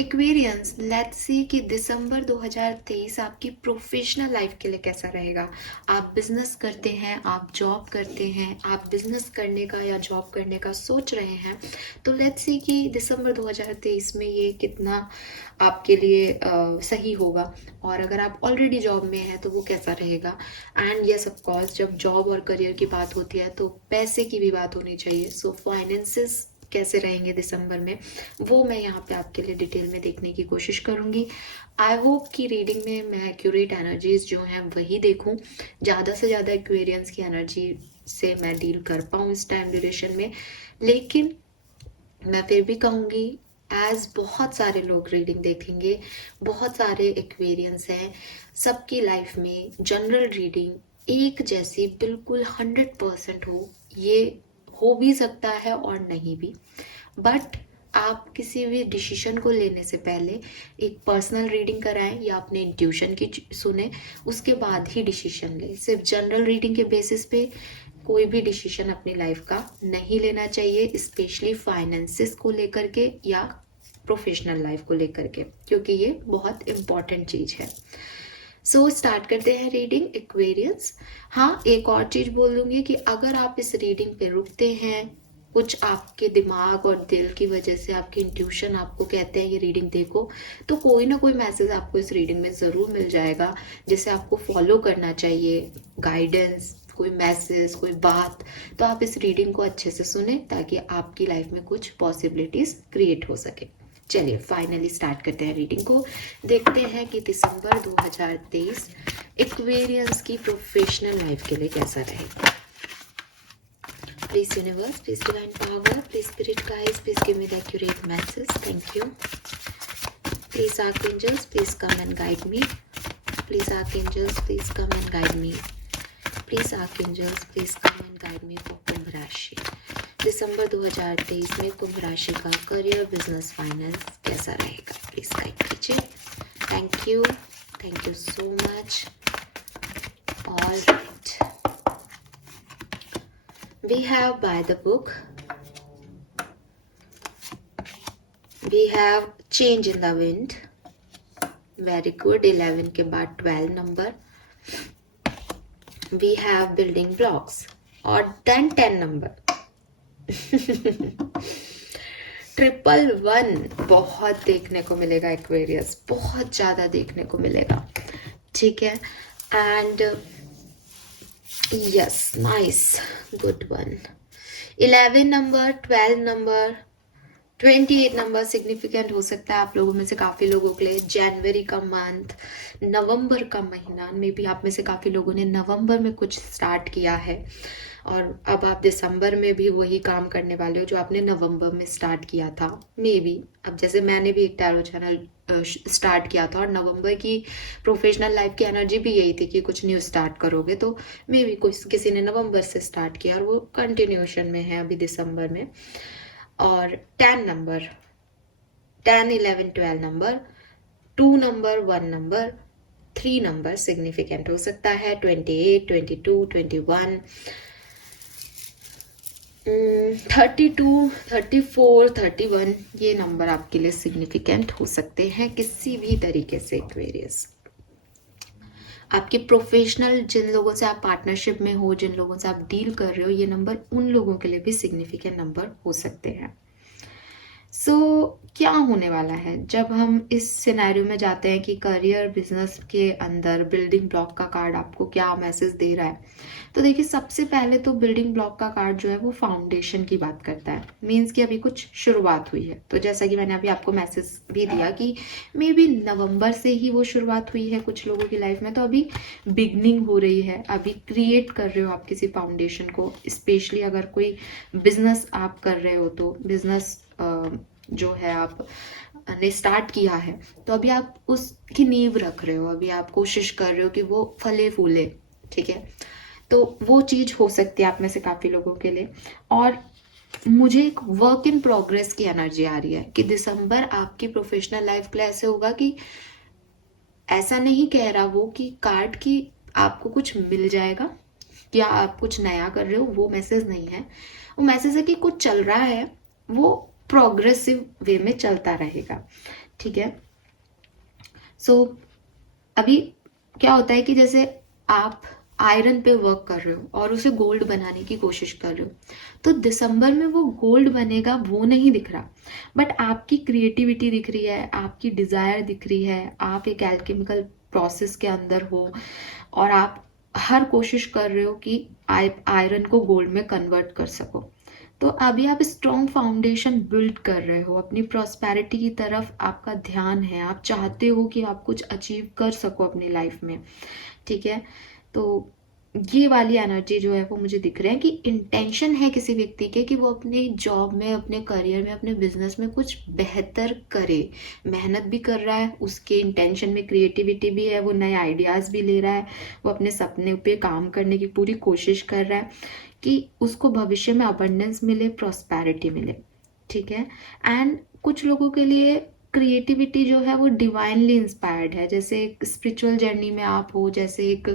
Aquarians, let's see कि दिसंबर 2023 आपकी professional life के लिए कैसा रहेगा। आप बिजनेस करते हैं, आप जॉब करते हैं, आप बिजनेस करने का या जॉब करने का सोच रहे हैं, तो लेट्स सी कि दिसंबर 2023 में ये कितना आपके लिए सही होगा। और अगर आप ऑलरेडी जॉब में हैं तो वो कैसा रहेगा। एंड यस ऑफ कोर्स, जब जॉब और करियर की बात होती है तो पैसे की भी बात होनी चाहिए। सो फाइनेंसेस कैसे रहेंगे दिसंबर में, वो मैं यहाँ पे आपके लिए डिटेल में देखने की कोशिश करूँगी। आई होप कि रीडिंग में मैं एक्यूरेट एनर्जीज जो हैं वही देखूँ, ज़्यादा से ज़्यादा एक्वेरियंस की एनर्जी से मैं डील कर पाऊँ इस टाइम ड्यूरेशन में। लेकिन मैं फिर भी कहूँगी, एज बहुत सारे लोग रीडिंग देखेंगे, बहुत सारे एक्वेरियंस हैं, सबकी लाइफ में जनरल रीडिंग एक जैसी बिल्कुल 100% हो, ये हो भी सकता है और नहीं भी। बट आप किसी भी डिसीजन को लेने से पहले एक पर्सनल रीडिंग कराएं या अपने इंट्यूशन की सुने, उसके बाद ही डिसीजन लें। सिर्फ जनरल रीडिंग के बेसिस पे कोई भी डिसीजन अपनी लाइफ का नहीं लेना चाहिए, स्पेशली फाइनेंसिस को लेकर के या प्रोफेशनल लाइफ को लेकर के, क्योंकि ये बहुत इम्पॉर्टेंट चीज़ है। सो स्टार्ट करते हैं रीडिंग एक्वेरियंस। हाँ, एक और चीज़ बोल दूंगी कि अगर आप इस रीडिंग पे रुकते हैं, कुछ आपके दिमाग और दिल की वजह से आपकी इंट्यूशन आपको कहते हैं ये रीडिंग देखो, तो कोई ना कोई मैसेज आपको इस रीडिंग में ज़रूर मिल जाएगा जिसे आपको फॉलो करना चाहिए, गाइडेंस, कोई मैसेज, कोई बात। तो आप इस रीडिंग को अच्छे से सुने ताकि आपकी लाइफ में कुछ पॉसिबिलिटीज क्रिएट हो सके। चलिए फाइनली स्टार्ट करते हैं रीडिंग को। देखते हैं कि दिसंबर 2023 एक्वेरियंस की प्रोफेशनल लाइफ के लिए कैसा रहेगा। Please universe, please divine power, please spirit guides, please give me the accurate message. Thank you. Please archangels, please come and guide me. Please archangels, please come and guide me. Please archangels, please come and guide me for कुंभ राशि। दिसंबर 2023 में कुंभ राशि का career, business, finance कैसा रहेगा, please guide कीजिए। Thank you so much. All right, we have by the book, we have change in the wind, very good, 11 के बाद 12 number, we have building blocks और then 10 नंबर। 111 बहुत देखने को मिलेगा एक्वेरियस, बहुत ज्यादा देखने को मिलेगा, ठीक है। And yes, nice, good one. 11 number, 12 number, 28 number significant हो सकता है आप लोगों में से काफ़ी लोगों के लिए। जनवरी का मंथ, नवंबर का महीना, मे बी आप में से काफ़ी लोगों ने नवंबर में कुछ स्टार्ट किया है और अब आप दिसंबर में भी वही काम करने वाले हो जो आपने नवंबर में स्टार्ट किया था। मे बी अब जैसे मैंने भी एक टैरो चैनल स्टार्ट किया था और नवंबर की प्रोफेशनल लाइफ की एनर्जी भी यही थी कि कुछ न्यू स्टार्ट करोगे, तो मे बी किसी ने नवंबर से स्टार्ट किया और वो कंटिन्यूशन में है अभी दिसंबर में। और 10 number, 10, 11, 12 number, 2 number, 1 number, 3 number significant हो सकता है, 28, 22, 21, 32, 34, 31, ये नंबर आपके लिए सिग्निफिकेंट हो सकते हैं किसी भी तरीके से एक्वेरियस। आपके प्रोफेशनल, जिन लोगों से आप पार्टनरशिप में हो, जिन लोगों से आप डील कर रहे हो, ये नंबर उन लोगों के लिए भी सिग्निफिकेंट नंबर हो सकते हैं। सो क्या होने वाला है जब हम इस सिनेरियो में जाते हैं कि करियर, बिजनेस के अंदर बिल्डिंग ब्लॉक का कार्ड आपको क्या मैसेज दे रहा है। तो देखिए, सबसे पहले तो बिल्डिंग ब्लॉक का कार्ड जो है वो फाउंडेशन की बात करता है, मीन्स कि अभी कुछ शुरुआत हुई है। तो जैसा कि मैंने अभी आपको मैसेज भी दिया कि मे बी नवंबर से ही वो शुरुआत हुई है कुछ लोगों की लाइफ में, तो अभी बिगनिंग हो रही है, अभी क्रिएट कर रहे हो आप किसी फाउंडेशन को। स्पेशली अगर कोई बिजनेस आप कर रहे हो तो बिजनेस जो है आप ने स्टार्ट किया है, तो अभी आप उसकी नींव रख रहे हो, अभी आप कोशिश कर रहे हो कि वो फले फूले, ठीक है। तो वो चीज हो सकती है आप में से काफी लोगों के लिए। और मुझे एक वर्क इन प्रोग्रेस की एनर्जी आ रही है कि दिसंबर आपकी प्रोफेशनल लाइफ के लिए ऐसे होगा कि ऐसा नहीं कह रहा वो कि कार्ड की आपको कुछ मिल जाएगा या आप कुछ नया कर रहे हो, वो मैसेज नहीं है। वो मैसेज है कि कुछ चल रहा है, वो प्रोग्रेसिव वे में चलता रहेगा, ठीक है। सो अभी क्या होता है कि जैसे आप आयरन पे वर्क कर रहे हो और उसे गोल्ड बनाने की कोशिश कर रहे हो, तो दिसंबर में वो गोल्ड बनेगा वो नहीं दिख रहा, बट आपकी क्रिएटिविटी दिख रही है, आपकी डिजायर दिख रही है, आप एक एल्केमिकल प्रोसेस के अंदर हो और आप हर कोशिश कर रहे हो कि आयरन को गोल्ड में कन्वर्ट कर सको। तो अभी आप स्ट्रॉन्ग फाउंडेशन बिल्ड कर रहे हो, अपनी प्रॉस्पेरिटी की तरफ आपका ध्यान है, आप चाहते हो कि आप कुछ अचीव कर सको अपनी लाइफ में, ठीक है। तो ये वाली एनर्जी जो है वो मुझे दिख रहा है कि इंटेंशन है किसी व्यक्ति के कि वो अपने जॉब में, अपने करियर में, अपने बिजनेस में कुछ बेहतर करे, मेहनत भी कर रहा है, उसके इंटेंशन में क्रिएटिविटी भी है, वो नए आइडियाज भी ले रहा है, वो अपने सपने पे काम करने की पूरी कोशिश कर रहा है कि उसको भविष्य में अबंडेंस मिले, प्रॉस्पेरिटी मिले, ठीक है। एंड कुछ लोगों के लिए क्रिएटिविटी जो है वो डिवाइनली इंस्पायर्ड है, जैसे एक स्पिरिचुअल जर्नी में आप हो, जैसे एक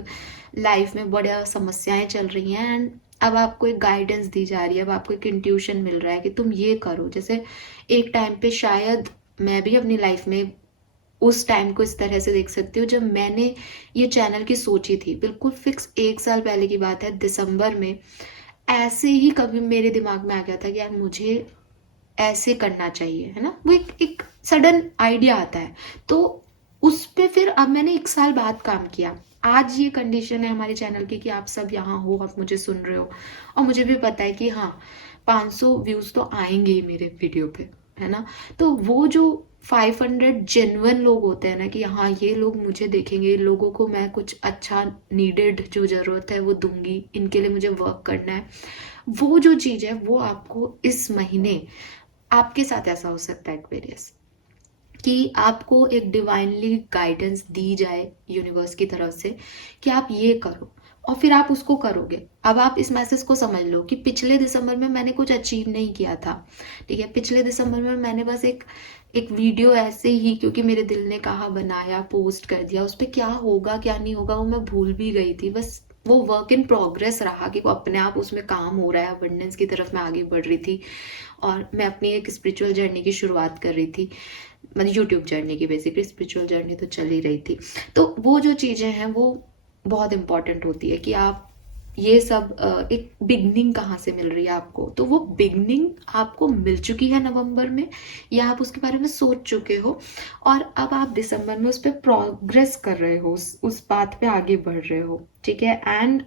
लाइफ में बड़ा समस्याएं चल रही हैं एंड अब आपको एक गाइडेंस दी जा रही है, अब आपको एक इंट्यूशन मिल रहा है कि तुम ये करो। जैसे एक टाइम पे शायद मैं भी अपनी लाइफ में उस टाइम को इस तरह से देख सकती हूँ जब मैंने ये चैनल की सोची थी, बिल्कुल फिक्स 1 साल पहले की बात है, दिसंबर में ऐसे ही कभी मेरे दिमाग में आ गया था कि यार मुझे ऐसे करना चाहिए, है ना, वो एक सडन आइडिया आता है, तो उस पे फिर अब मैंने 1 साल बाद काम किया। आज ये कंडीशन है हमारे चैनल की कि आप सब यहाँ हो, आप मुझे सुन रहे हो और मुझे भी पता है कि हाँ 500 व्यूज तो आएंगे ही मेरे वीडियो पे, है ना। तो वो जो 500 जेन्युइन लोग होते हैं ना कि हाँ ये लोग मुझे देखेंगे, लोगों को मैं कुछ अच्छा नीडेड जो जरूरत है वो दूंगी, इनके लिए मुझे वर्क करना है, वो जो चीज है वो आपको इस महीने आपके साथ ऐसा हो सकता है एक्वेरियस कि आपको एक डिवाइनली गाइडेंस दी जाए यूनिवर्स की तरफ से कि आप ये करो और फिर आप उसको करोगे। अब आप इस मैसेज को समझ लो कि पिछले दिसंबर में मैंने कुछ अचीव नहीं किया था, ठीक है, पिछले दिसंबर में मैंने बस एक एक वीडियो ऐसे ही क्योंकि मेरे दिल ने कहा बनाया, पोस्ट कर दिया, उस पर क्या होगा क्या नहीं होगा वो मैं भूल भी गई थी, बस वो वर्क इन प्रोग्रेस रहा कि वो अपने आप उसमें काम हो रहा है, अबंडेंस की तरफ मैं आगे बढ़ रही थी और मैं अपनी एक स्पिरिचुअल जर्नी की शुरुआत कर रही थी, मतलब यूट्यूब जर्नी की, बेसिकली स्पिरिचुअल जर्नी तो चल ही रही थी। तो वो जो चीज़ें हैं वो बहुत इंपॉर्टेंट होती है कि आप ये सब एक बिगनिंग कहाँ से मिल रही है आपको, तो वो बिगनिंग आपको मिल चुकी है नवंबर में या आप उसके बारे में सोच चुके हो और अब आप दिसंबर में उस पर प्रोग्रेस कर रहे हो, उस बात पे आगे बढ़ रहे हो, ठीक है। एंड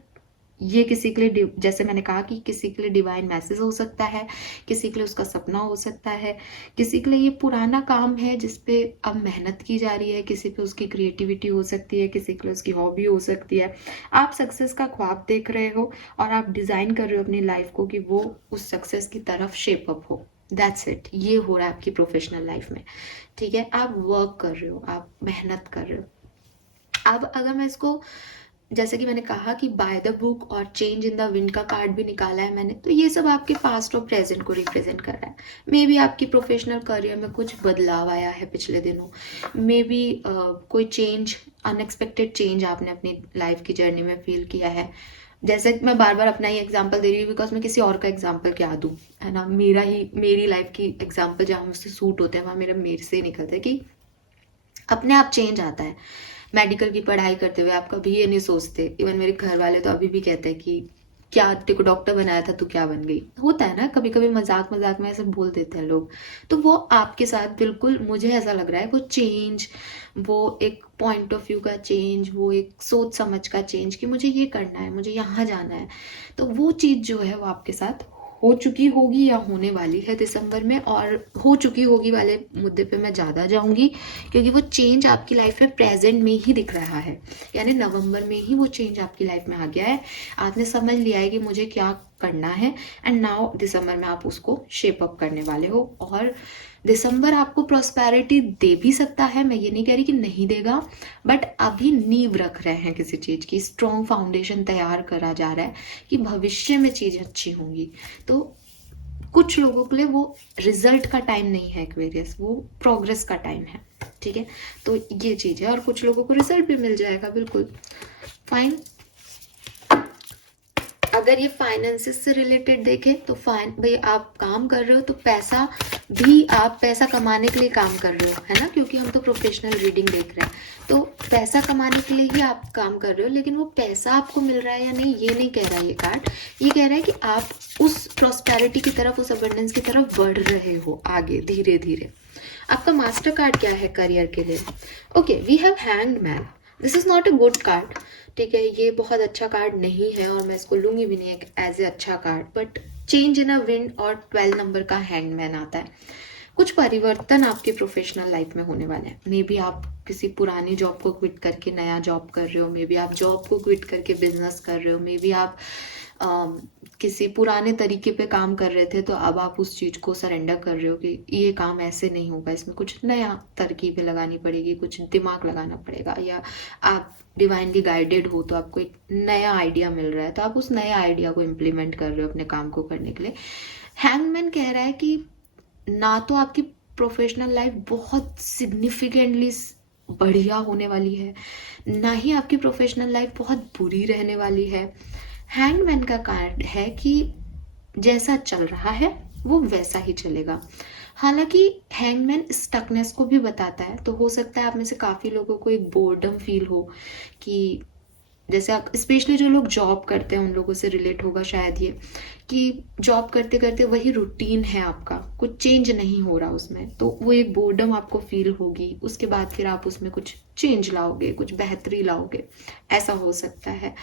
ये किसी के लिए जैसे मैंने कहा कि किसी के लिए डिवाइन मैसेज हो सकता है, किसी के लिए उसका सपना हो सकता है, किसी के लिए ये पुराना काम है जिसपे अब मेहनत की जा रही है, किसी पे उसकी क्रिएटिविटी हो सकती है, किसी के लिए उसकी हॉबी हो सकती है। आप सक्सेस का ख्वाब देख रहे हो और आप डिजाइन कर रहे हो अपनी लाइफ को कि वो उस सक्सेस की तरफ शेप अप हो। दैट्स इट, ये हो रहा है आपकी प्रोफेशनल लाइफ में, ठीक है। आप वर्क कर रहे हो, आप मेहनत कर रहे हो। अब अगर मैं इसको जैसे कि मैंने कहा कि बाय द बुक और चेंज इन द विंड का कार्ड भी निकाला है मैंने, तो ये सब आपके पास्ट और प्रेजेंट को रिप्रेजेंट कर रहा है। मे बी आपकी प्रोफेशनल करियर में कुछ बदलाव आया है पिछले दिनों, मे बी कोई चेंज, अनएक्सपेक्टेड चेंज आपने अपनी लाइफ की जर्नी में फील किया है। जैसे मैं बार बार अपना ही एग्जांपल दे रही हूँ बिकॉज मैं किसी और का एग्जांपल क्या दूँ, है ना, मेरी लाइफ की एग्जांपल जहाँ मुझसे सूट होते हैं वहाँ मेरे से निकलता है कि अपने आप चेंज आता है। मेडिकल की पढ़ाई करते हुए आप कभी ये नहीं सोचते, इवन मेरे घर वाले तो अभी भी कहते हैं कि क्या तेरे को डॉक्टर बनाया था, तू क्या बन गई, होता है ना कभी कभी मजाक मजाक में ऐसे बोल देते हैं लोग। तो वो आपके साथ बिल्कुल मुझे ऐसा लग रहा है वो चेंज, वो एक पॉइंट ऑफ व्यू का चेंज, वो एक सोच समझ का चेंज कि मुझे ये करना है, मुझे यहाँ जाना है, तो वो चीज़ जो है वो आपके साथ हो चुकी होगी या होने वाली है दिसंबर में। और हो चुकी होगी वाले मुद्दे पे मैं ज़्यादा जाऊंगी क्योंकि वो चेंज आपकी लाइफ में प्रेजेंट में ही दिख रहा है, यानी नवंबर में ही वो चेंज आपकी लाइफ में आ गया है, आपने समझ लिया है कि मुझे क्या करना है एंड नाउ दिसंबर में आप उसको शेप अप करने वाले हो। और दिसंबर आपको प्रॉस्पेरिटी दे भी सकता है, मैं ये नहीं कह रही कि नहीं देगा, बट अभी नींव रख रहे हैं किसी चीज़ की, स्ट्रॉन्ग फाउंडेशन तैयार करा जा रहा है कि भविष्य में चीज़ अच्छी होंगी। तो कुछ लोगों के लिए वो रिजल्ट का टाइम नहीं है एक्वेरियस, वो प्रोग्रेस का टाइम है, ठीक है। तो ये चीज़ है और कुछ लोगों को रिजल्ट भी मिल जाएगा, बिल्कुल फाइन। अब अगर ये फाइनेंसेस से रिलेटेड देखें तो फाइन भाई आप काम कर रहे हो तो पैसा भी आप पैसा कमाने के लिए काम कर रहे हो, है ना, क्योंकि हम तो प्रोफेशनल रीडिंग देख रहे हैं। तो पैसा कमाने के लिए ही आप काम कर रहे हो, लेकिन वो पैसा आपको मिल रहा है या नहीं ये नहीं कह रहा है ये कार्ड। ये कह रहा है कि आप उस प्रॉस्पेरिटी की तरफ, उस अबंडेंस की तरफ बढ़ रहे हो आगे धीरे धीरे। आपका मास्टर कार्ड क्या है करियर के लिए? Okay, we have hanged man. This is not a good card, ठीक है, ये बहुत अच्छा कार्ड नहीं है और मैं इसको लूंगी भी नहीं एज ए अच्छा card. But change in a wind और 12 नंबर का हैंग मैन आता है। कुछ परिवर्तन आपके प्रोफेशनल लाइफ में होने वाले हैं। मे बी आप किसी पुरानी जॉब को क्विट करके नया जॉब कर रहे हो, मे बी आप जॉब को क्विट करके बिजनेस कर रहे हो, मे बी आप किसी पुराने तरीके पे काम कर रहे थे तो अब आप उस चीज़ को सरेंडर कर रहे हो कि ये काम ऐसे नहीं होगा, इसमें कुछ नया तरकीबें लगानी पड़ेगी, कुछ दिमाग लगाना पड़ेगा। या आप डिवाइनली गाइडेड हो तो आपको एक नया आइडिया मिल रहा है तो आप उस नया आइडिया को इम्प्लीमेंट कर रहे हो अपने काम को करने के लिए। हैंगमैन कह रहा है कि ना तो आपकी प्रोफेशनल लाइफ बहुत सिग्निफिकेंटली बढ़िया होने वाली है, ना ही आपकी प्रोफेशनल लाइफ बहुत बुरी रहने वाली है। हैंगमैन का कार्ड है कि जैसा चल रहा है वो वैसा ही चलेगा। हालांकि हैंगमैन स्टकनेस को भी बताता है, तो हो सकता है आप में से काफ़ी लोगों को एक बोर्डम फील हो कि जैसे आप स्पेशली जो लोग जॉब करते हैं उन लोगों से रिलेट होगा शायद ये, कि जॉब करते करते वही रूटीन है आपका, कुछ चेंज नहीं हो रहा उसमें, तो वो एक बोर्डम आपको फील होगी। उसके बाद फिर आप उसमें कुछ चेंज लाओगे, कुछ बेहतरी लाओगे, ऐसा हो सकता है।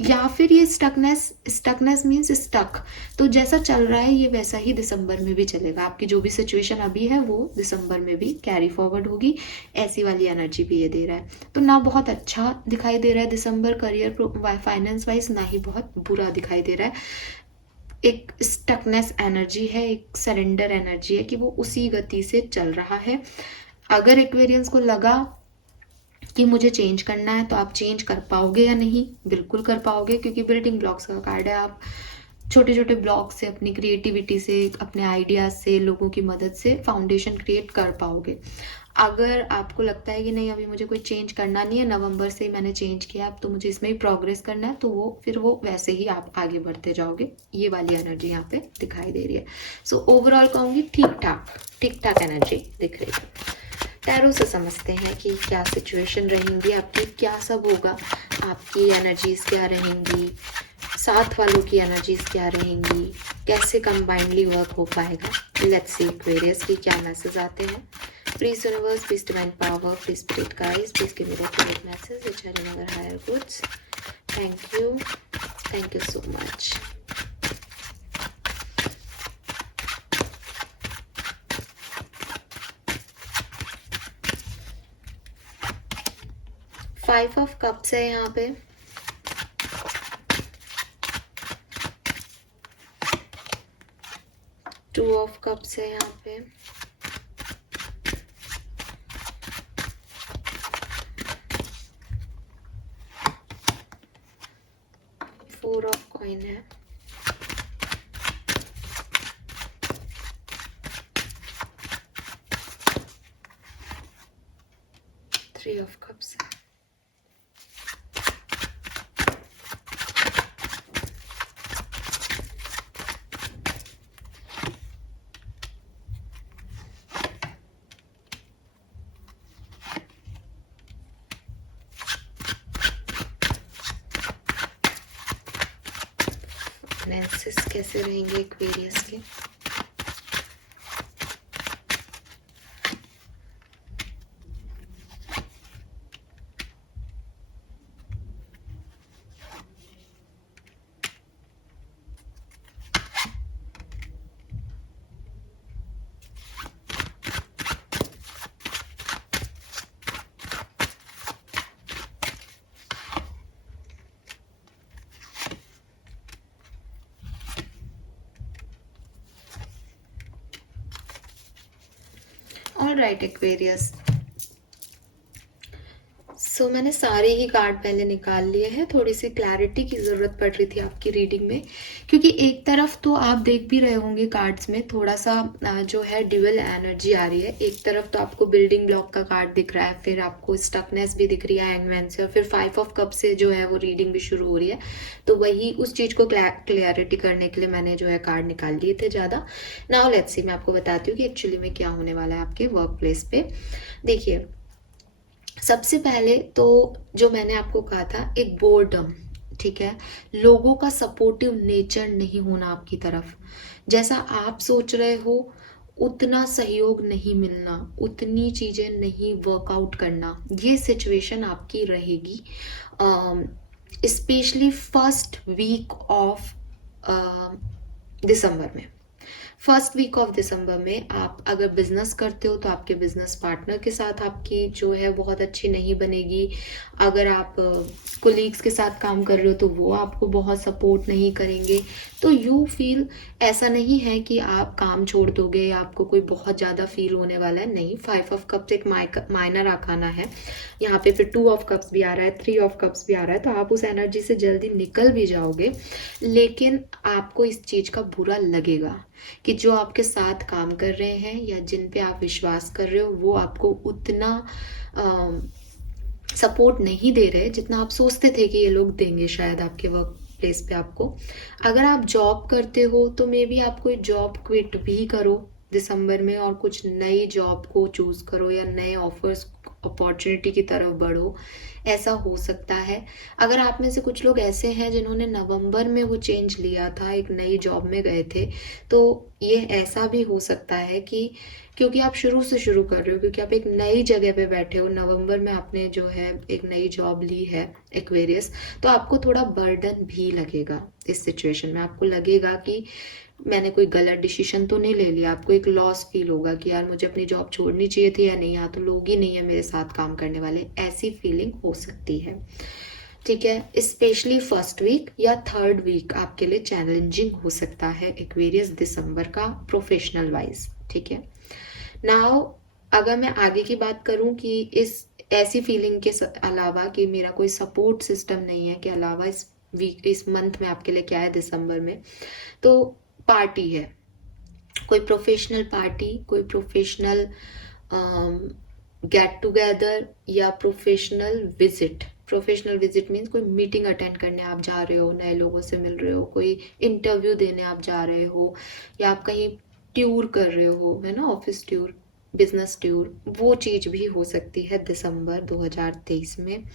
या फिर ये स्टकनेस मीन्स स्टक, तो जैसा चल रहा है ये वैसा ही दिसंबर में भी चलेगा। आपकी जो भी सिचुएशन अभी है वो दिसंबर में भी कैरी फॉरवर्ड होगी, ऐसी वाली एनर्जी भी ये दे रहा है। तो ना बहुत अच्छा दिखाई दे रहा है दिसंबर करियर फाइनेंस वाइज, ना ही बहुत बुरा दिखाई दे रहा है। एक स्टकनेस एनर्जी है, एक सरेंडर एनर्जी है कि वो उसी गति से चल रहा है। अगर एक्वेरियंस को लगा कि मुझे चेंज करना है तो आप चेंज कर पाओगे या नहीं? बिल्कुल कर पाओगे, क्योंकि बिल्डिंग ब्लॉक्स का कार्ड है। आप छोटे छोटे ब्लॉक से, अपनी क्रिएटिविटी से, अपने आइडियाज से, लोगों की मदद से फाउंडेशन क्रिएट कर पाओगे। अगर आपको लगता है कि नहीं अभी मुझे कोई चेंज करना नहीं है, नवंबर से ही मैंने चेंज किया, अब तो मुझे इसमें ही प्रोग्रेस करना है, तो वो वैसे ही आप आगे बढ़ते जाओगे। ये वाली एनर्जी यहाँ पे दिखाई दे रही है। सो ओवरऑल कहूँगी ठीक ठाक एनर्जी दिख रही है। टैरो से समझते हैं कि क्या सिचुएशन रहेंगी आपकी, क्या सब होगा, आपकी एनर्जीज क्या रहेंगी, साथ वालों की एनर्जीज क्या रहेंगी, कैसे कंबाइंडली वर्क हो पाएगा। लेट्स सी एक्वेरियस की क्या मैसेज आते हैं। Please universe, please divine power, please spirit guides, please give me the correct message which are in our higher goods. Thank you so much. Five of cups है यहाँ पे, two of cups है यहाँ पे, four of coin है, three of cups है। Finances कैसे रहेंगे एक्वेरियस के? ऑल राइट एक्वेरियस, मैंने सारे ही कार्ड पहले निकाल लिए हैं। थोड़ी सी क्लैरिटी की ज़रूरत पड़ रही थी आपकी रीडिंग में, क्योंकि एक तरफ तो आप देख भी रहे होंगे कार्ड्स में थोड़ा सा जो है ड्यूअल एनर्जी आ रही है। एक तरफ तो आपको बिल्डिंग ब्लॉक का कार्ड दिख रहा है, फिर आपको स्टकनेस भी दिख रही है हैंगमैन से, और फिर 5 ऑफ कप से जो है वो रीडिंग भी शुरू हो रही है। तो वही उस चीज़ को क्लियरिटी करने के लिए मैंने जो है कार्ड निकाल लिए थे ज़्यादा। नाउ लेट्स सी, मैं आपको बताती हूँ कि एक्चुअली में क्या होने वाला है आपके वर्क प्लेस पे। देखिए, सबसे पहले तो जो मैंने आपको कहा था, एक बोर्डम, ठीक है, लोगों का सपोर्टिव नेचर नहीं होना आपकी तरफ। जैसा आप सोच रहे हो उतना सहयोग नहीं मिलना, उतनी चीज़ें नहीं वर्कआउट करना, ये सिचुएशन आपकी रहेगी। Specially first week of December में। फर्स्ट वीक ऑफ दिसंबर में आप अगर बिजनेस करते हो तो आपके बिजनेस पार्टनर के साथ आपकी जो है बहुत अच्छी नहीं बनेगी। अगर आप कोलीग्स के साथ काम कर रहे हो तो वो आपको बहुत सपोर्ट नहीं करेंगे। तो यू फील, ऐसा नहीं है कि आप काम छोड़ दोगे या आपको कोई बहुत ज़्यादा फील होने वाला है, नहीं। 5 ऑफ कप्स एक माइनर आखाना है यहाँ पे, फिर 2 ऑफ कप्स भी आ रहा है, 3 ऑफ कप्स भी आ रहा है, तो आप उस एनर्जी से जल्दी निकल भी जाओगे। लेकिन आपको इस चीज़ का बुरा लगेगा कि जो आपके साथ काम कर रहे हैं या जिन पे आप विश्वास कर रहे हो वो आपको उतना सपोर्ट नहीं दे रहे जितना आप सोचते थे कि ये लोग देंगे शायद आपके वर्क प्लेस पे आपको। अगर आप जॉब करते हो तो मे बी आप कोई जॉब क्विट भी करो दिसंबर में और कुछ नई जॉब को चूज़ करो या नए ऑफर्स अपॉर्चुनिटी की तरफ बढ़ो, ऐसा हो सकता है। अगर आप में से कुछ लोग ऐसे हैं जिन्होंने नवंबर में वो चेंज लिया था, एक नई जॉब में गए थे, तो ये ऐसा भी हो सकता है कि क्योंकि आप शुरू से शुरू कर रहे हो, क्योंकि आप एक नई जगह पे बैठे हो, नवंबर में आपने जो है एक नई जॉब ली है एक्वेरियस, तो आपको थोड़ा बर्डन भी लगेगा इस सिचुएशन में। आपको लगेगा कि मैंने कोई गलत डिसीजन तो नहीं ले लिया। आपको एक लॉस फील होगा कि यार मुझे अपनी जॉब छोड़नी चाहिए थी या नहीं, यहाँ तो लोग ही नहीं है मेरे साथ काम करने वाले, ऐसी फीलिंग हो सकती है। ठीक है, स्पेशली फर्स्ट वीक या थर्ड वीक आपके लिए चैलेंजिंग हो सकता है एक्वेरियस दिसंबर का, प्रोफेशनल वाइज। ठीक है, नाउ अगर मैं आगे की बात करूं कि इस ऐसी फीलिंग के अलावा कि मेरा कोई सपोर्ट सिस्टम नहीं है, के अलावा इस वीक इस मंथ में आपके लिए क्या है दिसंबर में, तो पार्टी है, कोई प्रोफेशनल पार्टी, कोई प्रोफेशनल गेट टुगेदर या professional visit. Professional visit means कोई मीटिंग अटेंड करने आप जा रहे हो, नए लोगों से मिल रहे हो, कोई इंटरव्यू देने आप जा रहे हो, या आप कहीं ट्यूर कर रहे हो, है ना, ऑफिस ट्यूर, बिजनेस ट्यूर, वो चीज़ भी हो सकती है दिसंबर 2023 में।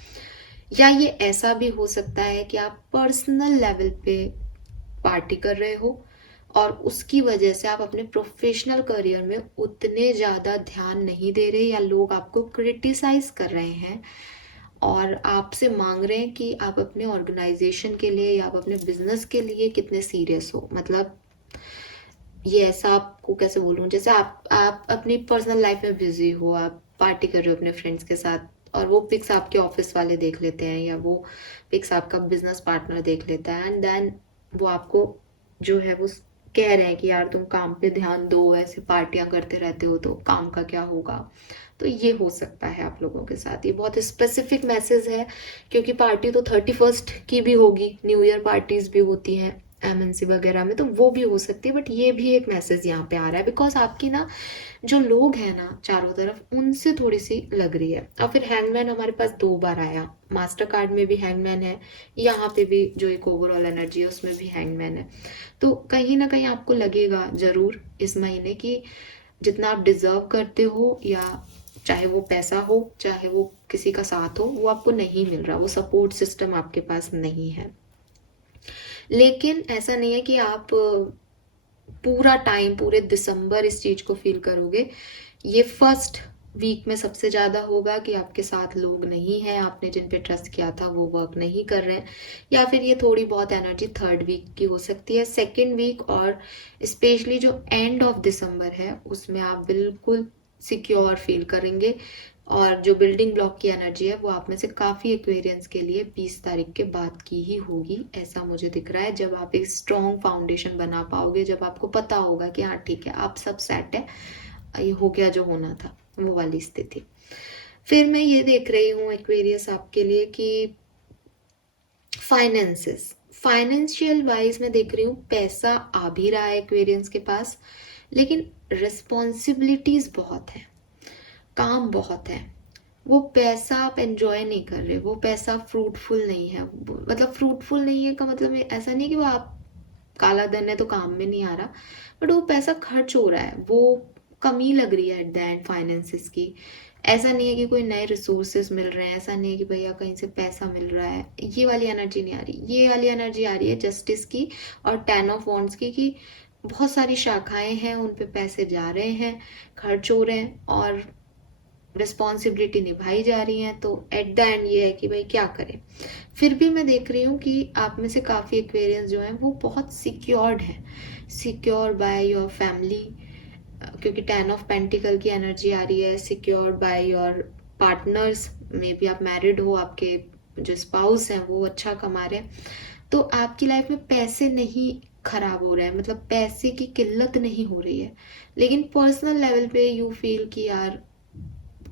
या ये ऐसा भी हो सकता है कि आप पर्सनल लेवल पे पार्टी कर रहे हो और उसकी वजह से आप अपने प्रोफेशनल करियर में उतने ज़्यादा ध्यान नहीं दे रहे, या लोग आपको क्रिटिसाइज कर रहे हैं और आपसे मांग रहे हैं कि आप अपने ऑर्गेनाइजेशन के लिए या आप अपने बिजनेस के लिए कितने सीरियस हो। मतलब ये ऐसा आपको कैसे बोलूँ, जैसे आप अपनी पर्सनल लाइफ में बिजी हो, आप पार्टी कर रहे हो अपने फ्रेंड्स के साथ और वो पिक्स आपके ऑफिस वाले देख लेते हैं या वो पिक्स आपका बिजनेस पार्टनर देख लेता है, एंड देन वो आपको जो है वो कह रहे हैं कि यार तुम काम पे ध्यान दो, ऐसे पार्टियां करते रहते हो तो काम का क्या होगा। तो ये हो सकता है आप लोगों के साथ। ये बहुत स्पेसिफिक मैसेज है क्योंकि पार्टी तो 31st की भी होगी, न्यू ईयर पार्टीज भी होती हैं एमएनसी वगैरह में, तो वो भी हो सकती है। बट ये भी एक मैसेज यहाँ पे आ रहा है बिकॉज आपकी ना जो लोग हैं ना चारों तरफ, उनसे थोड़ी सी लग रही है। और फिर हैंगमैन हमारे पास 2 बार आया, मास्टर कार्ड में भी हैंगमैन है, यहाँ पे भी जो एक ओवरऑल एनर्जी है उसमें भी हैंगमैन है। तो कहीं ना कहीं आपको लगेगा जरूर इस महीने की जितना आप डिजर्व करते हो, या चाहे वो पैसा हो चाहे वो किसी का साथ हो, वो आपको नहीं मिल रहा, वो सपोर्ट सिस्टम आपके पास नहीं है। लेकिन ऐसा नहीं है कि आप पूरा टाइम, पूरे दिसंबर इस चीज को फील करोगे। ये फर्स्ट वीक में सबसे ज्यादा होगा कि आपके साथ लोग नहीं हैं, आपने जिन पे ट्रस्ट किया था वो वर्क नहीं कर रहे हैं, या फिर ये थोड़ी बहुत एनर्जी थर्ड वीक की हो सकती है। सेकेंड वीक और स्पेशली जो एंड ऑफ दिसंबर है उसमें आप बिल्कुल सिक्योर फील करेंगे, और जो बिल्डिंग ब्लॉक की एनर्जी है वो आप में से काफ़ी एक्वेरियंस के लिए 20 तारीख के बाद की ही होगी, ऐसा मुझे दिख रहा है। जब आप एक स्ट्रॉन्ग फाउंडेशन बना पाओगे, जब आपको पता होगा कि हाँ ठीक है आप सब सेट है, ये हो गया जो होना था, वो वाली स्थिति। फिर मैं ये देख रही हूँ एक्वेरियस आपके लिए कि फाइनेंशियल वाइज मैं देख रही हूँ पैसा आ भी रहा है एक्वेरियंस के पास, लेकिन रिस्पॉन्सिबिलिटीज बहुत है, काम बहुत है। वो पैसा आप एंजॉय नहीं कर रहे, वो पैसा फ्रूटफुल नहीं है। मतलब फ्रूटफुल नहीं है का मतलब ऐसा नहीं कि वो आप काला धन है तो काम में नहीं आ रहा, बट वो पैसा खर्च हो रहा है, वो कमी लग रही है एट द एंड फाइनेंसिस की। ऐसा नहीं है कि कोई नए रिसोर्सेज मिल रहे हैं, ऐसा नहीं है कि भैया कहीं से पैसा मिल रहा है, ये वाली एनर्जी नहीं आ रही। ये वाली एनर्जी आ रही है जस्टिस की और 10 ऑफ वॉन्ड्स की, कि बहुत सारी शाखाएं हैं, उन पे पैसे जा रहे हैं, खर्च हो रहे हैं और रिस्पॉन्सिबिलिटी निभाई जा रही हैं। तो एट द एंड ये है कि भाई क्या करें। फिर भी मैं देख रही हूँ कि आप में से काफ़ी एक्वेरियंस जो हैं वो बहुत सिक्योर्ड हैं, सिक्योर बाय योर फैमिली, क्योंकि 10 ऑफ पेंटिकल की एनर्जी आ रही है। Secured by your partners, may be आप मैरिड हो, आपके जो स्पाउस हैं वो अच्छा कमा रहे हैं, तो आपकी लाइफ में पैसे नहीं खराब हो रहे हैं, मतलब पैसे की किल्लत नहीं हो रही है। लेकिन पर्सनल लेवल पे यू फील कि यार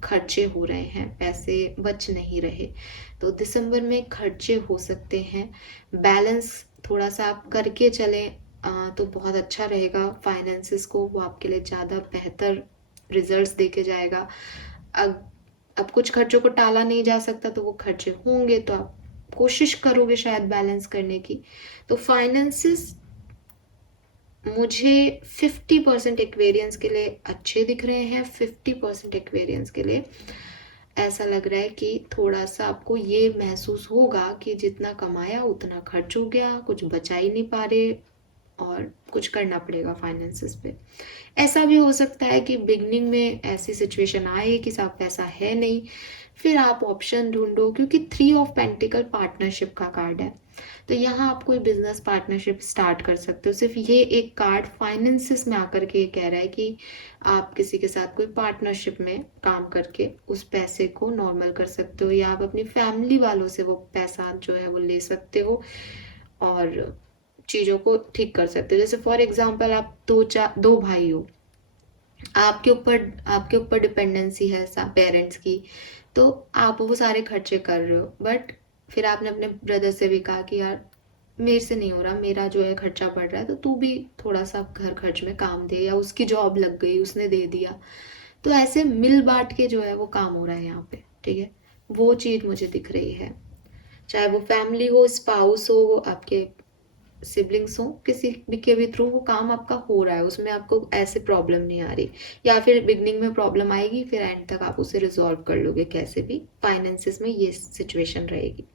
खर्चे हो रहे हैं, पैसे बच नहीं रहे। तो दिसंबर में खर्चे हो सकते हैं, बैलेंस थोड़ा सा आप करके चलें तो बहुत अच्छा रहेगा। फाइनेंसिस को वो आपके लिए ज़्यादा बेहतर रिजल्ट्स देके जाएगा। अब कुछ खर्चों को टाला नहीं जा सकता, तो वो खर्चे होंगे तो आप कोशिश करोगे शायद बैलेंस करने की। तो फाइनेंसिस मुझे 50% एक्वेरियंस के लिए अच्छे दिख रहे हैं। 50% एक्वेरियंस के लिए ऐसा लग रहा है कि थोड़ा सा आपको ये महसूस होगा कि जितना कमाया उतना खर्च हो गया, कुछ बचा ही नहीं पा रहे और कुछ करना पड़ेगा फाइनेंसिस पे। ऐसा भी हो सकता है कि बिगनिंग में ऐसी सिचुएशन आए कि साहब पैसा है नहीं, फिर आप ऑप्शन ढूंढो, क्योंकि 3 ऑफ पेंटिकल पार्टनरशिप का कार्ड है। तो यहाँ आप कोई बिजनेस पार्टनरशिप स्टार्ट कर सकते हो। सिर्फ ये एक कार्ड फाइनेंसिस में आकर के कह रहा है कि आप किसी के साथ कोई पार्टनरशिप में काम करके उस पैसे को नॉर्मल कर सकते हो, या आप अपनी फैमिली वालों से वो पैसा जो है वो ले सकते हो और चीज़ों को ठीक कर सकते हो। जैसे फॉर एग्जाम्पल आप दो भाई हो, आपके ऊपर डिपेंडेंसी है पेरेंट्स की, तो आप वो सारे खर्चे कर रहे हो, बट फिर आपने अपने ब्रदर से भी कहा कि यार मेरे से नहीं हो रहा, मेरा जो है खर्चा बढ़ रहा है, तो तू भी थोड़ा सा घर खर्च में काम दे, या उसकी जॉब लग गई उसने दे दिया। तो ऐसे मिल बांट के जो है वो काम हो रहा है यहाँ पे, ठीक है। वो चीज़ मुझे दिख रही है, चाहे वो फैमिली हो, स्पाउस हो, आपके सिबलिंग्स हो, किसी भी के भी थ्रू वो काम आपका हो रहा है, उसमें आपको ऐसे प्रॉब्लम नहीं आ रही। या फिर बिगनिंग में प्रॉब्लम आएगी, फिर एंड तक आप उसे रिजॉल्व कर लोगे कैसे भी। फाइनेंसिस में ये सिचुएशन रहेगी।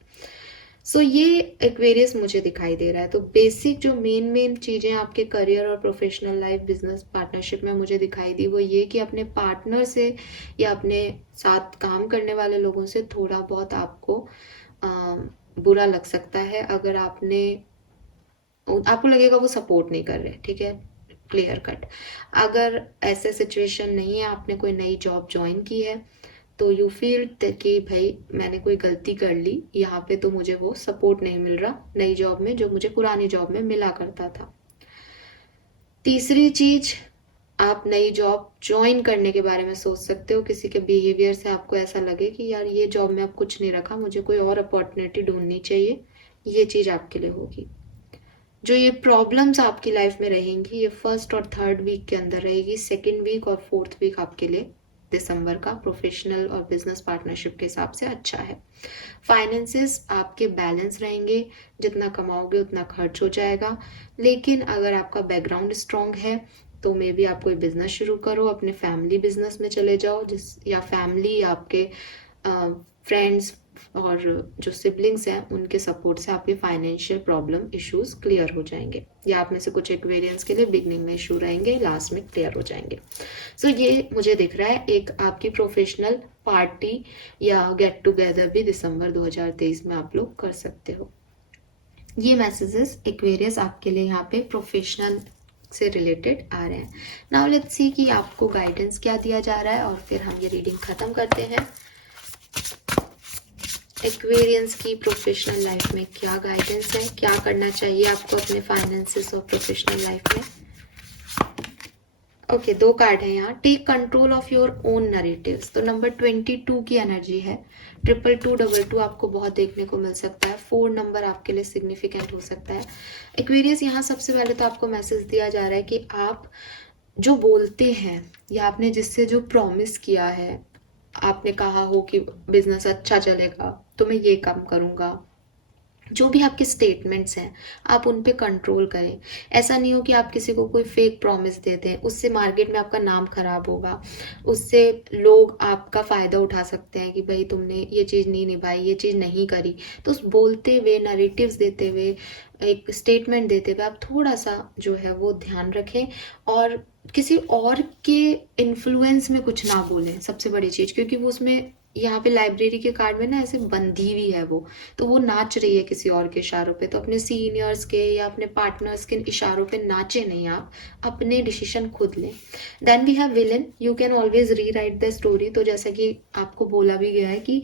सो ये एक्वेरियस मुझे दिखाई दे रहा है। तो बेसिक जो मेन चीज़ें आपके करियर और प्रोफेशनल लाइफ बिजनेस पार्टनरशिप में मुझे दिखाई दी, वो ये कि अपने पार्टनर से या अपने साथ काम करने वाले लोगों से थोड़ा बहुत आपको बुरा लग सकता है, अगर आपको लगेगा वो सपोर्ट नहीं कर रहे, ठीक है, क्लियर कट। अगर ऐसे सिचुएशन नहीं है, आपने कोई नई जॉब ज्वाइन की है, तो यू फील कि भाई मैंने कोई गलती कर ली यहाँ पे, तो मुझे वो सपोर्ट नहीं मिल रहा नई जॉब में जो मुझे पुरानी जॉब में मिला करता था। तीसरी चीज, आप नई जॉब ज्वाइन करने के बारे में सोच सकते हो। किसी के बिहेवियर से आपको ऐसा लगे कि यार ये जॉब में अब कुछ नहीं रखा, मुझे कोई और अपॉर्चुनिटी ढूंढनी चाहिए, ये चीज आपके लिए होगी। जो ये प्रॉब्लम्स आपकी लाइफ में रहेंगी, ये 1st और 3rd वीक के अंदर रहेगी। 2nd वीक और 4th वीक आपके लिए दिसंबर का प्रोफेशनल और बिजनेस पार्टनरशिप के हिसाब से अच्छा है। फाइनेंसेस आपके बैलेंस रहेंगे, जितना कमाओगे उतना खर्च हो जाएगा। लेकिन अगर आपका बैकग्राउंड स्ट्रांग है तो मे बी आप कोई बिजनेस शुरू करो, अपने फैमिली बिजनेस में चले जाओ, या फैमिली या आपके फ्रेंड्स और जो सिबलिंग्स हैं उनके सपोर्ट से आपके फाइनेंशियल प्रॉब्लम इश्यूज क्लियर हो जाएंगे, या आप में से कुछ एक्वेरियंस के लिए बिगनिंग में इशू रहेंगे, लास्ट में क्लियर हो जाएंगे। सो ये मुझे दिख रहा है एक आपकी प्रोफेशनल पार्टी या गेट टुगेदर भी दिसंबर 2023 में आप लोग कर सकते हो। ये मैसेजेस एक्वेरियस आपके लिए यहाँ पे प्रोफेशनल से रिलेटेड आ रहे हैं। नाउ लेट्स सी कि आपको गाइडेंस क्या दिया जा रहा है, और फिर हम ये रीडिंग खत्म करते हैं। एक्वेरियंस की प्रोफेशनल लाइफ में क्या गाइडेंस है, क्या करना चाहिए आपको अपने फाइनेंसेस और प्रोफेशनल लाइफ में। ओके, दो कार्ड है यहाँ। Take control of your own narratives, तो नंबर 22 की एनर्जी है। 2222 आपको बहुत देखने को मिल सकता है। 4 नंबर आपके लिए सिग्निफिकेंट हो सकता है। एक्वेरियस, यहाँ सबसे पहले तो आपको मैसेज दिया जा रहा है कि आप जो बोलते हैं या आपने जिससे जो प्रॉमिस किया है, आपने कहा हो कि बिजनेस अच्छा चलेगा तो मैं ये काम करूँगा, जो भी आपके स्टेटमेंट्स हैं आप उन पे कंट्रोल करें। ऐसा नहीं हो कि आप किसी को कोई फेक प्रॉमिस दे दें, उससे मार्केट में आपका नाम खराब होगा, उससे लोग आपका फ़ायदा उठा सकते हैं कि भाई तुमने ये चीज़ नहीं निभाई, ये चीज़ नहीं करी। तो उस बोलते हुए, नरेटिव्स देते हुए, एक स्टेटमेंट देते हुए आप थोड़ा सा जो है वो ध्यान रखें और किसी और के इन्फ्लुएंस में कुछ ना बोलें, सबसे बड़ी चीज़। क्योंकि वो उसमें यहाँ पे लाइब्रेरी के कार्ड में ना ऐसे बंधी हुई है वो, तो वो नाच रही है किसी और के इशारों पे। तो अपने सीनियर्स के या अपने पार्टनर्स के इशारों पे नाचे नहीं, आप अपने डिसीजन खुद लें। Then we have villain, you can always rewrite the story. तो जैसा कि आपको बोला भी गया है कि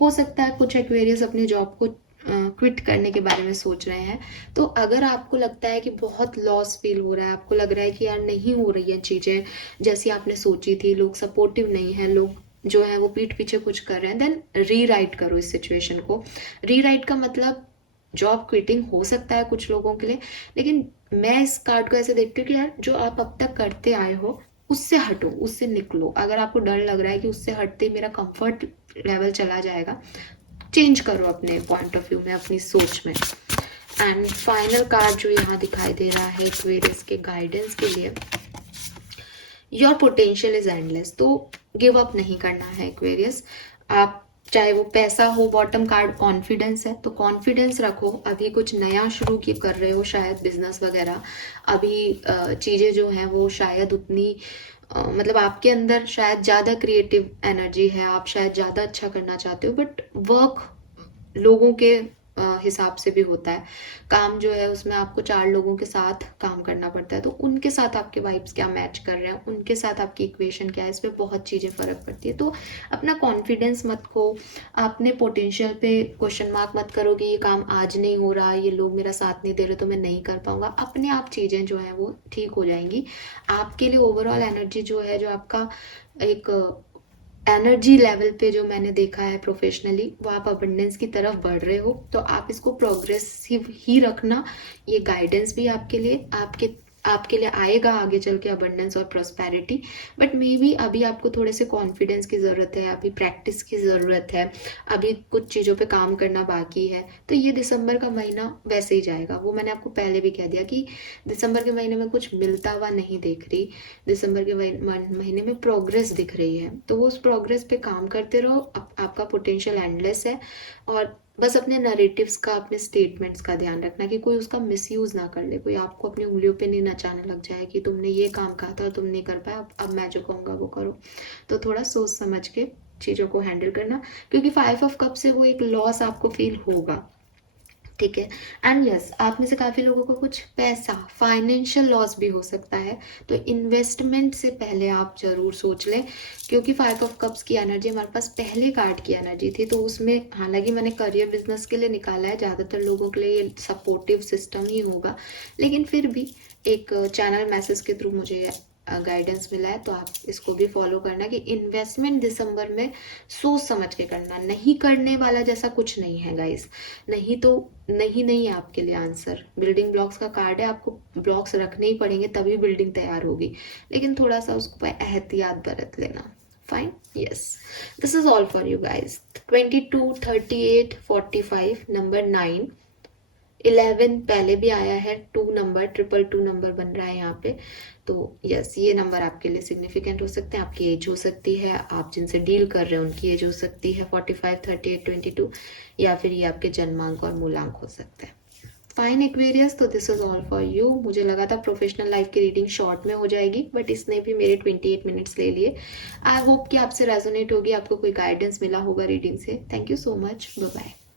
हो सकता है कुछ एक्वेरियस अपनी जॉब को क्विट करने के बारे में सोच रहे हैं। तो अगर आपको लगता है कि बहुत लॉस फील हो रहा है, आपको लग रहा है कि यार नहीं हो रही है चीज़ें जैसी आपने सोची थी, लोग सपोर्टिव नहीं है, लोग जो है वो पीठ पीछे कुछ कर रहे हैं, देन रीराइट करो इस सिचुएशन को। रीराइट का मतलब जॉब क्विटिंग हो सकता है कुछ लोगों के लिए, लेकिन मैं इस कार्ड को ऐसे देखती हूँ कि यार जो आप अब तक करते आए हो उससे हटो, उससे निकलो। अगर आपको डर लग रहा है कि उससे हटते ही मेरा कंफर्ट लेवल चला जाएगा, चेंज करो अपने पॉइंट ऑफ व्यू में, अपनी सोच में। एंड फाइनल कार्ड जो यहाँ दिखाई दे रहा है एक्वेरियस के गाइडेंस के लिए, योर पोटेंशियल इज एंडलेस। तो गिव अप नहीं करना है एक्वेरियस। आप चाहे वो पैसा हो, बॉटम कार्ड कॉन्फिडेंस है, तो कॉन्फिडेंस रखो। अभी कुछ नया शुरू की कर रहे हो, शायद बिजनेस वगैरह, अभी चीज़ें जो हैं वो शायद उतनी मतलब आपके अंदर शायद ज़्यादा क्रिएटिव एनर्जी है, आप शायद ज़्यादा अच्छा करना चाहते हो, बट वर्क लोगों के हिसाब से भी होता है। काम जो है उसमें आपको 4 लोगों के साथ काम करना पड़ता है, तो उनके साथ आपके वाइब्स क्या मैच कर रहे हैं, उनके साथ आपकी इक्वेशन क्या है, इस पर बहुत चीज़ें फ़र्क पड़ती है। तो अपना कॉन्फिडेंस मत खो, अपने पोटेंशियल पे क्वेश्चन मार्क मत करो कि ये काम आज नहीं हो रहा, ये लोग मेरा साथ नहीं दे रहे तो मैं नहीं कर पाऊंगा। अपने आप चीज़ें जो हैं वो ठीक हो जाएंगी। आपके लिए ओवरऑल एनर्जी जो है, जो आपका एक एनर्जी लेवल पे जो मैंने देखा है प्रोफेशनली, वो आप अबंडेंस की तरफ बढ़ रहे हो। तो आप इसको प्रोग्रेसिव ही रखना। ये गाइडेंस भी आपके लिए आपके लिए आएगा आगे चल के अबंडेंस और प्रॉस्पेरिटी। बट मे बी अभी आपको थोड़े से कॉन्फिडेंस की ज़रूरत है, अभी प्रैक्टिस की ज़रूरत है, अभी कुछ चीज़ों पे काम करना बाकी है। तो ये दिसंबर का महीना वैसे ही जाएगा। वो मैंने आपको पहले भी कह दिया कि दिसंबर के महीने में कुछ मिलता हुआ नहीं देख रही, दिसंबर के महीने में प्रोग्रेस दिख रही है। तो वो उस प्रोग्रेस पे काम करते रहो। आपका पोटेंशियल एंडलेस है, और बस अपने नरेटिव्स का, अपने स्टेटमेंट्स का ध्यान रखना कि कोई उसका मिसयूज ना कर ले, कोई आपको अपनी उंगलियों पे नहीं नचाने लग जाए कि तुमने ये काम कहा था और तुम नहीं कर पाया, अब मैं जो कहूँगा वो करो। तो थोड़ा सोच समझ के चीज़ों को हैंडल करना, क्योंकि 5 ऑफ कप से वो एक लॉस आपको फील होगा। ठीक है। एंड यस, आप में से काफ़ी लोगों को कुछ पैसा, फाइनेंशियल लॉस भी हो सकता है। तो इन्वेस्टमेंट से पहले आप जरूर सोच लें, क्योंकि 5 ऑफ कप्स की एनर्जी हमारे पास पहले कार्ड की एनर्जी थी। तो उसमें हालांकि मैंने करियर बिजनेस के लिए निकाला है, ज़्यादातर लोगों के लिए ये सपोर्टिव सिस्टम ही होगा, लेकिन फिर भी एक चैनल मैसेज के थ्रू मुझे गाइडेंस मिला है, तो आप इसको भी फॉलो करना कि इन्वेस्टमेंट दिसंबर में सोच समझ के करना। नहीं करने वाला जैसा कुछ नहीं है गाइस। नहीं तो नहीं नहीं है आपके लिए आंसर। बिल्डिंग ब्लॉक्स का कार्ड है, आपको ब्लॉक्स रखने ही पड़ेंगे तभी बिल्डिंग तैयार होगी, लेकिन थोड़ा सा उसको एहतियात बरत लेना। Fine, yes, this is all for you guys. 22, 38, 45, number 9, 11 पहले भी आया है, 2 नंबर, 222 नंबर बन रहा है यहाँ पे। तो यस, ये नंबर आपके लिए सिग्निफिकेंट हो सकते हैं। आपकी एज हो सकती है, आप जिनसे डील कर रहे हैं उनकी एज हो सकती है 45, 38, 22, या फिर ये आपके जन्मांक और मूलांक हो सकते हैं। फाइन एक्वेरियस, तो this is all for you. मुझे लगा था प्रोफेशनल लाइफ की रीडिंग शॉर्ट में हो जाएगी, बट इसने भी मेरे 28 मिनट्स ले लिए। आई होप कि आपसे रेजोनेट होगी, आपको कोई गाइडेंस मिला होगा रीडिंग से। Thank you so much, bye bye.